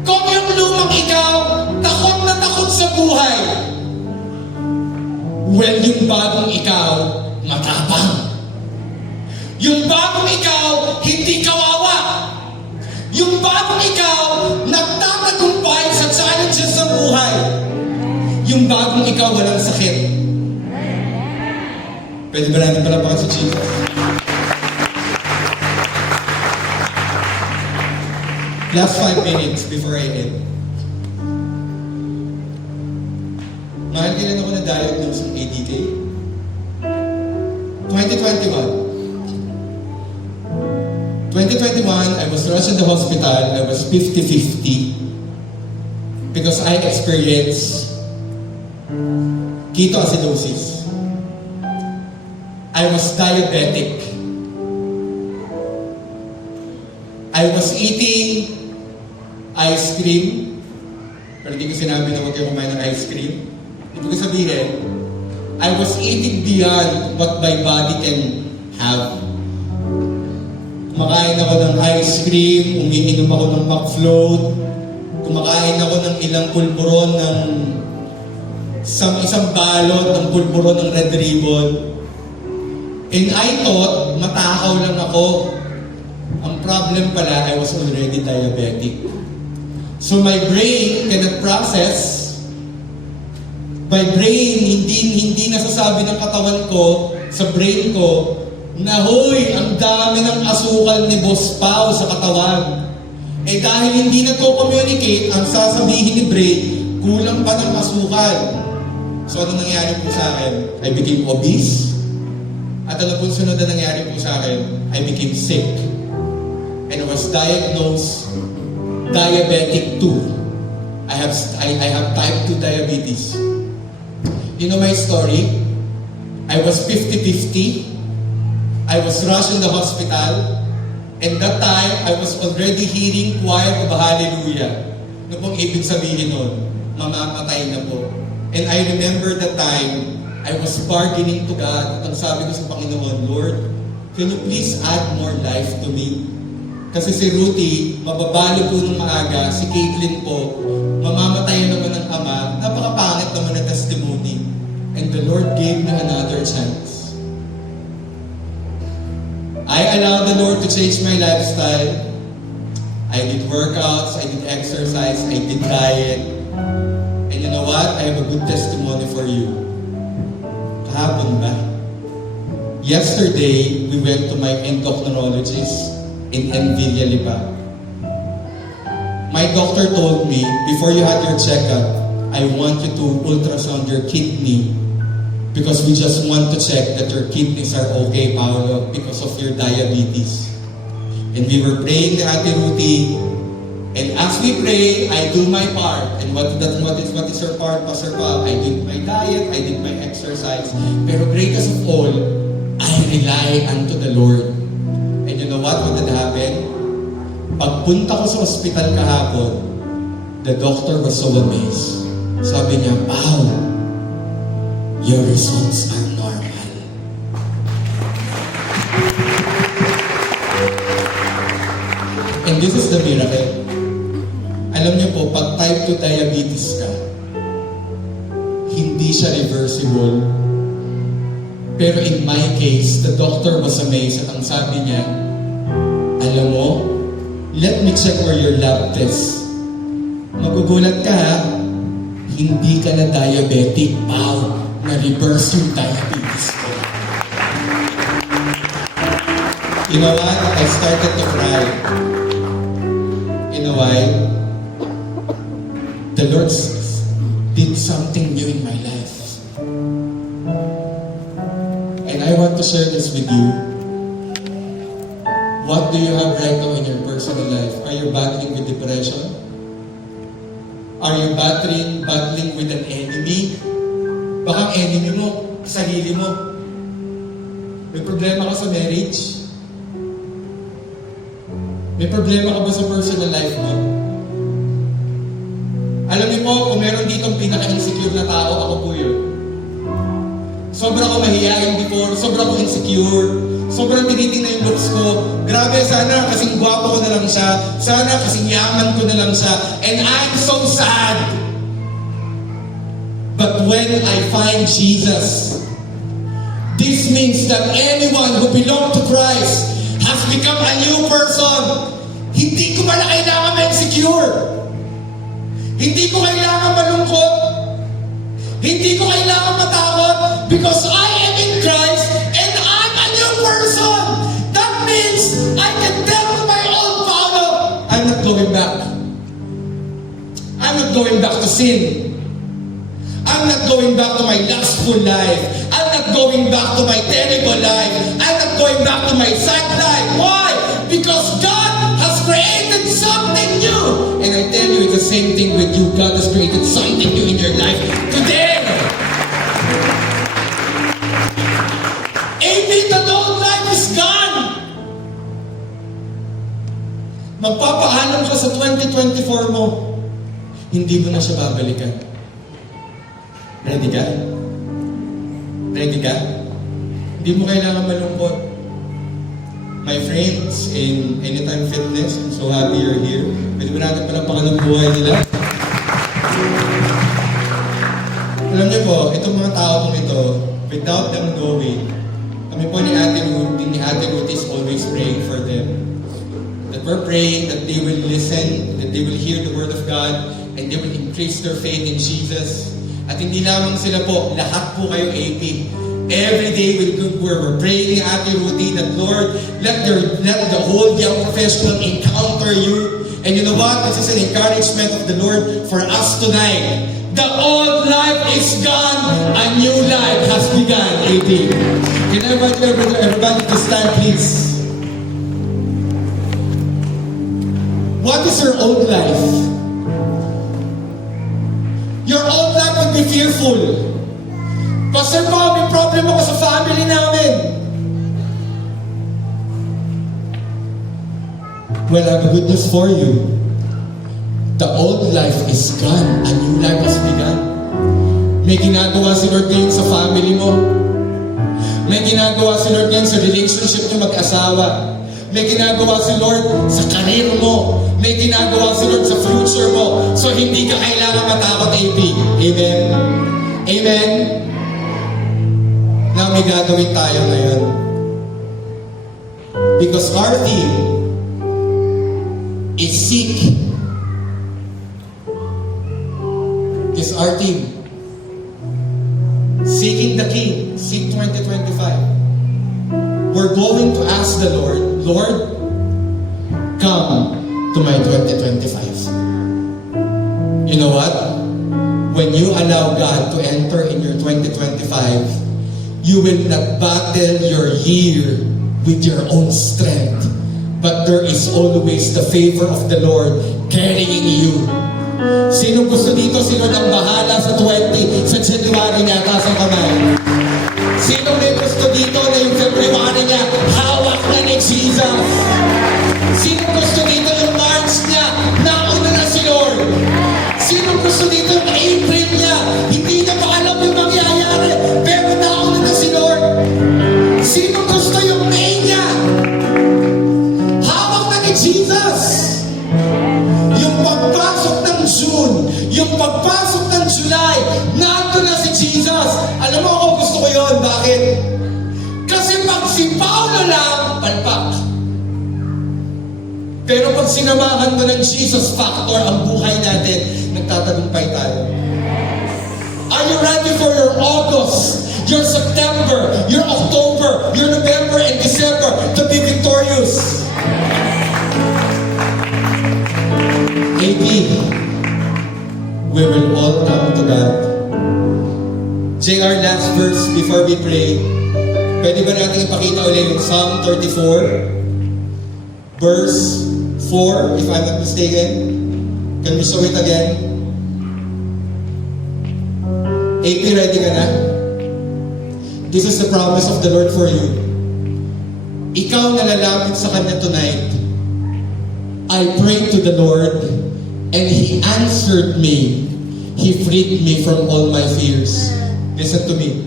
Kung yung lumang ikaw, takot na takot sa buhay. Well, yung bagong ikaw, matapang. Yung bagong ikaw, hindi kawawa. Yung bagong ikaw, nagtatagumpay sa challenges ng buhay. Yung bagong ikaw, walang sakit. Pwede ba natin palapakan si Jesus? Last 5 minutes before I end. Mahal kailan ako na-diagnose ng ADK? 2021, I was rushed in the hospital. I was 50-50 because I experienced ketoacidosis. I was diabetic. I was eating ice cream. Pero hindi ko sinabi na huwag kayo kumain ng ice cream. Ibig ko sabihin, I was eating beyond what my body can have. Kumakain ako ng ice cream, umiinom ako ng McFloat, kumakain ako ng ilang pulburon ng isang balot ng pulburon ng Red Ribbon. And I thought, matakaw lang ako. Ang problem pala, I was already diabetic. So my brain cannot process. My brain, hindi nasasabi ng katawan ko, sa brain ko, na hoy, ang dami ng asukal ni Boss Pao sa katawan. Eh dahil hindi nagko-communicate, ang sasabihin ni brain, kulang pa ng asukal. So ano nangyari po sa akin? I became obese. At ano po sunod na nangyari po sa akin? I became sick. And I was diagnosed diabetic 2. I have type 2 diabetes. You know my story? I was 50-50. I was rushed in the hospital. And that time, I was already hearing choir of Hallelujah. Ano pong ibig sabihin nun? Mamamatay na po. And I remember the time, I was bargaining to God. At ang sabi ko sa Panginoon, Lord, can you please add more life to me? Kasi si Ruthie, mababalo po ng maaga. Si Caitlin po, mamamatay naman ng ama. Napakapangit naman na testimony. And the Lord gave me another chance. I allowed the the Lord to change my lifestyle. I did workouts, I did exercise, I did diet. And you know what? I have a good testimony for you. Kahapon ba? Yesterday, we went to my endocrinologist in Envilia, Lipa. My doctor told me, before you had your checkup, I want you to ultrasound your kidney because we just want to check that your kidneys are okay, Paolo, because of your diabetes. And we were praying the Ate Ruthie, and as we pray, I do my part. And what is your part, Pastor Paul? I did my diet, I did my exercise. Pero greatest of all, I rely unto the Lord. And you know what would happen? Pagpunta ko sa ospital kahapon, the doctor was so amazed. Sabi niya, "Wow, your results are normal." And this is the miracle. Alam niyo po, pag type 2 diabetes ka, hindi siya reversible. Pero in my case, the doctor was amazed at ang sabi niya, alam mo, let me check for your lab test. Magugulat ka ha, hindi ka na diabetic. Wow, na-reverse yung diabetes ko. You know what? I started to cry. In a while, the Lord did something new in my life. And I want to share this with you. What do you have right now in your personal life? Are you battling with depression? Are you battling with an enemy? Baka ang enemy mo, sarili mo. May problema ka sa marriage? May problema ka ba sa personal life mo? Alam niyo po, kung meron dito ang pinaka-insecure na tao, ako po yun. Sobra ko mahihayin before, sobra ko insecure, sobrang tinitingnan yung looks ko. Grabe, sana kasing gwapo ko na lang siya, sana kasing yaman ko na lang siya, and I'm so sad. But when I find Jesus, this means that anyone who belongs to Christ has become a new person. Hindi ko na kailangan ma-insecure. Hindi ko kailangan malungkot. Hindi ko kailangan matakot because I am in Christ and I'm a new person. That means I can tell to my old Paolo, I'm not going back. I'm not going back to sin. I'm not going back to my lustful life. I'm not going back to my terrible life. I'm not going back to my sad life. Why? Because God has created something new. And I tell you, it's the same thing with you. God has created something new in your life today. Amen. The old life is gone. Magpapaalam ka sa 2024 mo. Hindi mo na siya babalikan. Ready ka? Ready ka? Hindi mo kailangan malungkot. My friends in Anytime Fitness, I'm so happy you're here. Pwede mo natin palapakan ng buhay nila. Alam niyo po, itong mga tao pong ito, without them knowing, kami po ni Ate Ruth is always praying for them. That we're praying that they will listen, that they will hear the Word of God, and they will increase their faith in Jesus. At hindi lamang sila po, lahat po kayo AP. Every day we're praying ni Ate Ruthie that Lord, let the whole young professional encounter you. And you know what? This is an encouragement of the Lord for us tonight. The old life is gone, a new life has begun, AP. Can I invite everybody this time, please? What is your old life? Your old life would be fearful. Pastor Paul, may problem ako sa family namin. Well, I have a good news for you. The old life is gone. A new life has begun. May ginagawa si Lord ngayon sa family mo. May ginagawa si Lord ngayon sa relationship niyo mag-asawa. May ginagawa si Lord sa karir mo. May ginagawa si Lord sa future mo. So hindi ka kailangan matakot, AP. Amen? Amen? Now may gagawin tayo ngayon. Because our theme is seek. Is our theme. Seeking the King. Seek 2025. We're going to ask the Lord, Lord, come to my 2025. You know what? When you allow God to enter in your 2025, you will not battle your year with your own strength. But there is always the favor of the Lord carrying you. Sino gusto dito? Sino nang bahala sa 20, sa January niya, taas ang kamay? Sino may gusto dito na yung February niya, hawak na ni Jesus? Sino gusto dito yung March niya, nauna na si Lord? Sino gusto dito yung April niya, hindi niya pa alam yung mangyayari, pero nauna na si Lord? Sino gusto yung May niya? Hawak na ni Jesus! Yung pagpasok ng June, yung pagpasok ng July, nato na si Jesus. Alam mo ako, gusto ko yun. Bakit? Kasi pag si Paulo lang, palpak. Pero pag sinamahan mo ng Jesus factor ang buhay natin, nagtatagumpay tayo. Are you ready for your August, your September, your October, your November and December to be victorious? AP, we will all come to God. JR, last verse before we pray. Pwede ba natin ipakita ulit yung Psalm 34, verse 4, if I'm not mistaken? Can we show it again? AP, ready ka na? This is the promise of the Lord for you. Ikaw na lalapit sa Kanya tonight. I prayed to the Lord, and He answered me. He freed me from all my fears. Listen to me.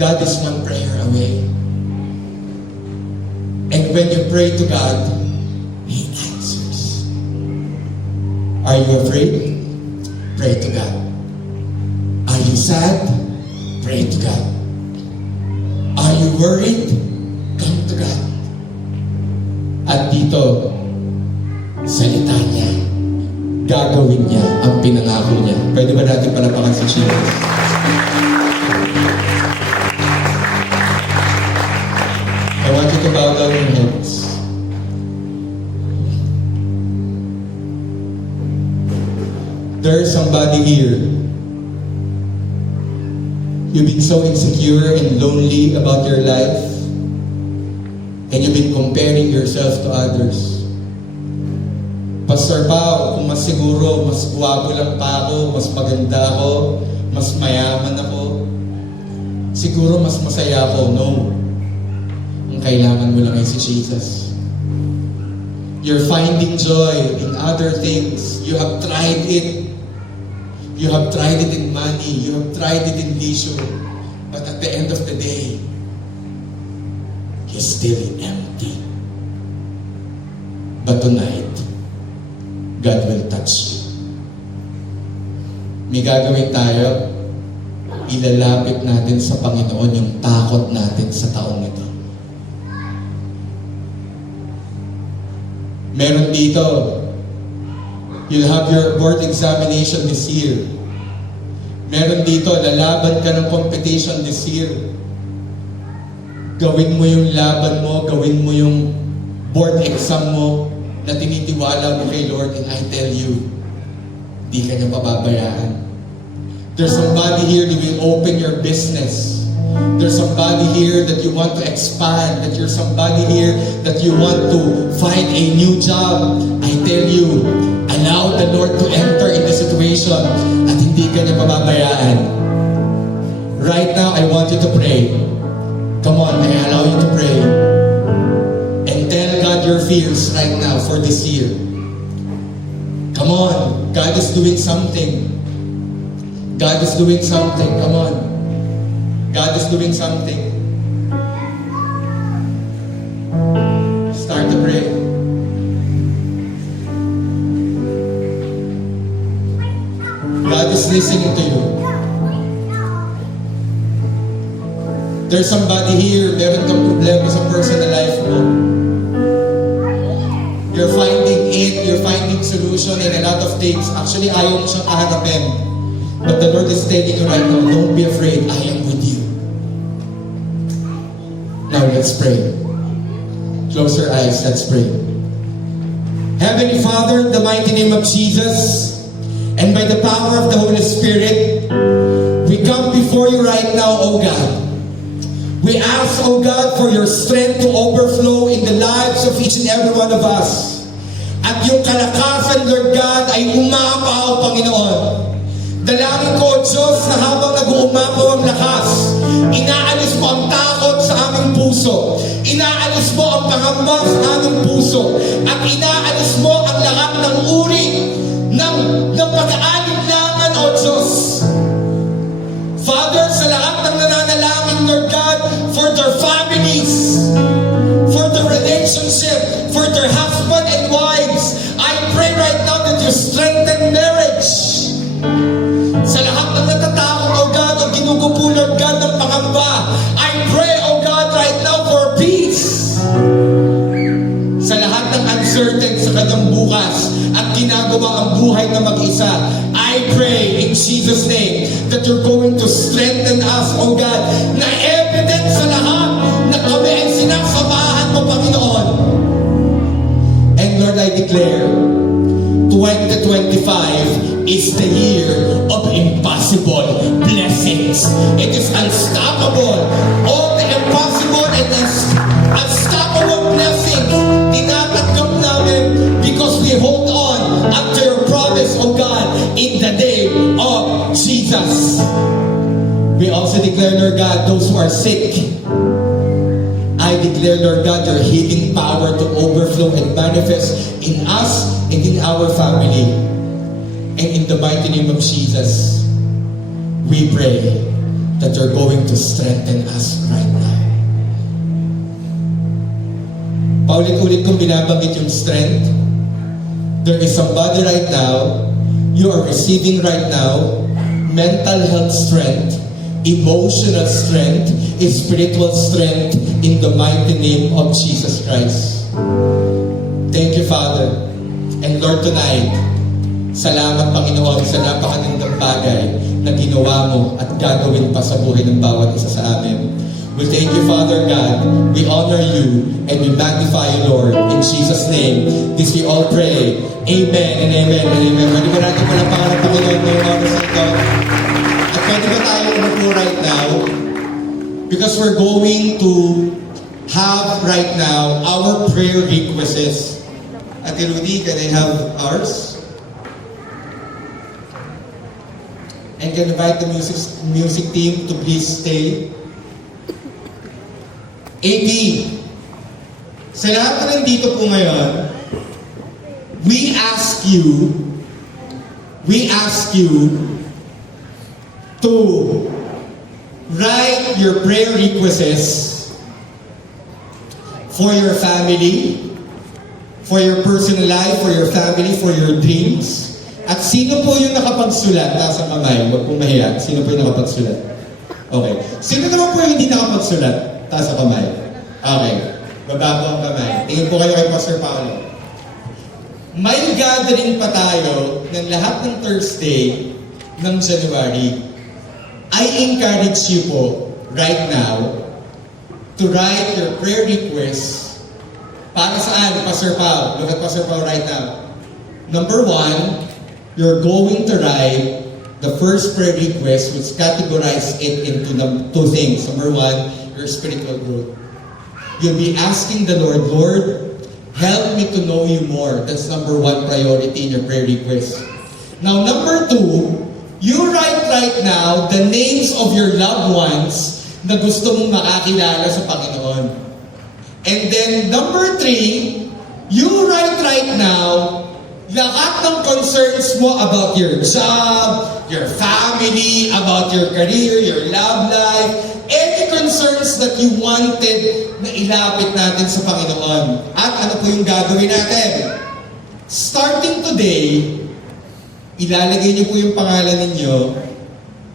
God is one prayer away. And when you pray to God, He answers. Are you afraid? Pray to God. Are you sad? Pray to God. Are you worried? Come to God. At dito, salita niya, gagawin niya ang pinangako niya. Pwede ba natin palapakan si Jesus? I want you to bow down your heads. There is somebody here. You've been so insecure and lonely about your life, and you've been comparing yourself to others. Pastor Pao, kung mas siguro, mas guwapo lang pa ako, mas maganda ako, mas mayaman ako, siguro mas masaya ako. No. Ang kailangan mo lang ay si Jesus. You're finding joy in other things. You have tried it. You have tried it in money. You have tried it in leisure. But at the end of the day, you're still empty. But tonight, God will touch you. May gagawin tayo, ilalapit natin sa Panginoon yung takot natin sa taong ito. Meron dito, you'll have your board examination this year. Meron dito, lalaban ka ng competition this year. Gawin mo yung laban mo, gawin mo yung board exam mo, na tinitiwala mo kay Lord, and I tell you, di ka niya pababayaan. There's somebody here that will open your business. There's somebody here that you want to expand, that you're somebody here that you want to find a new job. I tell you, allow the Lord to enter in the situation at hindi ka niya pababayaan. Right now, I want you to pray. Come on, I allow you to pray. And tell God your fears right now for this year. Come on, God is doing something. God is doing something. Come on. God is doing something. Start to pray. God is listening to you. There's somebody here, meron kang problema sa personal life mo. You're finding it, you're finding solution in a lot of things. Actually, ayaw mo siyang kahanapin. But the Lord is telling you right now, don't be afraid, I am with you. Now let's pray. Close your eyes, let's pray. Heavenly Father, in the mighty name of Jesus, and by the power of the Holy Spirit, we come before you right now, O God. We ask, O God, for your strength to overflow in the lives of each and every one of us. At yung kalakasan, Lord God, ay umapaw, Panginoon. Dalangin ko, Diyos, na habang nag-uumapaw ang lakas, inaalis mo ang takot sa aming puso. Inaalis mo ang pangamba sa aming puso. At inaalis mo ang lahat ng uri ng pag-aalinlangan, O Diyos. Father, sa lahat ng nananalangin, Lord God, for their families, for their relationship, for their husband and wives, I pray right now that you strengthen marriage. Sa lahat ng natatakot, O God, o ginugupo, Lord God, ng pangamba, I pray, O God, right now for peace. Sa lahat ng uncertain sa kanyang bukas at ginagawa ang buhay na mag-isa, I pray in Jesus' name that you're going to strengthen us, O God, na evidence sa lahat na kami ay sinasamahan mo, Panginoon. And Lord, I declare, 2025 is the year of impossible blessings. It is unstoppable. All the impossible and unstoppable blessings tinatanggap namin because we hold on unto your promise, O God, in the name of Jesus. We also declare, Lord God, those who are sick, I declare, Lord God, your healing power to overflow and manifest in us and in our family. And in the mighty name of Jesus, we pray that you're going to strengthen us right now. Paulit-ulit kong binabanggit yung strength. There is somebody right now, you are receiving right now, mental health strength, emotional strength, spiritual strength in the mighty name of Jesus Christ. Thank you, Father. And Lord, tonight, salamat, Panginoon, sa napakagandang bagay na ginawa mo at gagawin pa sa buhay ng bawat isa sa amin. We thank you, Father God. We honor you and we magnify you, Lord. In Jesus' name, this we all pray. Amen and amen and amen. Pwede ba natin palapakan ng Panginoon ngayong oras na ito? At pwede ba tayo umupo right now? Because we're going to have right now our prayer requests. Ate Rudy, can I have ours? And can invite the music team to please stay. AP, sa lahat na nandito po ngayon, we ask you to write your prayer requests for your family, for your personal life, for your family, for your dreams. At sino po yung nakapagsulat? Taas ang kamay, huwag pong mahiya. Sino po yung nakapagsulat? Okay. Sino naman po yung hindi nakapagsulat? Taas ang kamay. Okay. Baba po ang kamay. Tingin po kayo kay Pastor Paolo. May gathering pa tayo ng lahat ng Thursday ng January. I encourage you po right now to write your prayer requests. Para saan, Pastor Paul? Look at Pastor Paul right now. Number 1, you're going to write the first prayer request, which categorize it into two things. Number 1, your spiritual growth. You'll be asking the Lord, Lord, help me to know you more. That's number 1 priority in your prayer request. Now, number 2, you write right now the names of your loved ones na gusto mong makakilala sa Panginoon. And then, number 3, you write right now lahat ng concerns mo about your job, your family, about your career, your love life, any concerns that you wanted na ilapit natin sa Panginoon. At ano po yung gagawin natin? Starting today, ilalagay niyo po yung pangalan ninyo.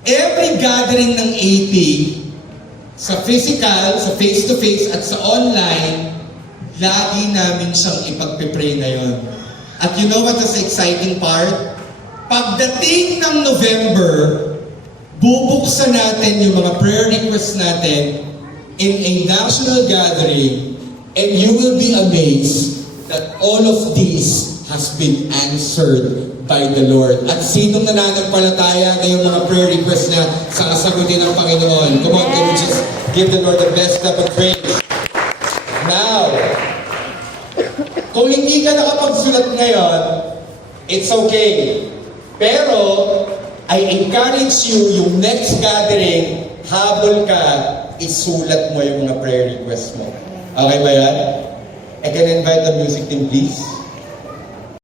Every gathering ng AP, sa physical, sa face-to-face, at sa online, lagi namin siyang ipagpipray ngayon. At you know what is the exciting part? Pagdating ng November, bubuksan natin yung mga prayer requests natin in a national gathering, and you will be amazed that all of this has been answered by the Lord. At sinong nananampalataya na yung mga prayer requests na sasagutin ng Panginoon? Come on, can we just give the Lord the best clap of praise? Now, kung hindi ka nakapagsulat ngayon, it's okay. Pero, I encourage you, yung next gathering, habol ka, isulat mo yung mga prayer requests mo. Okay ba yan? I can invite the music team, please.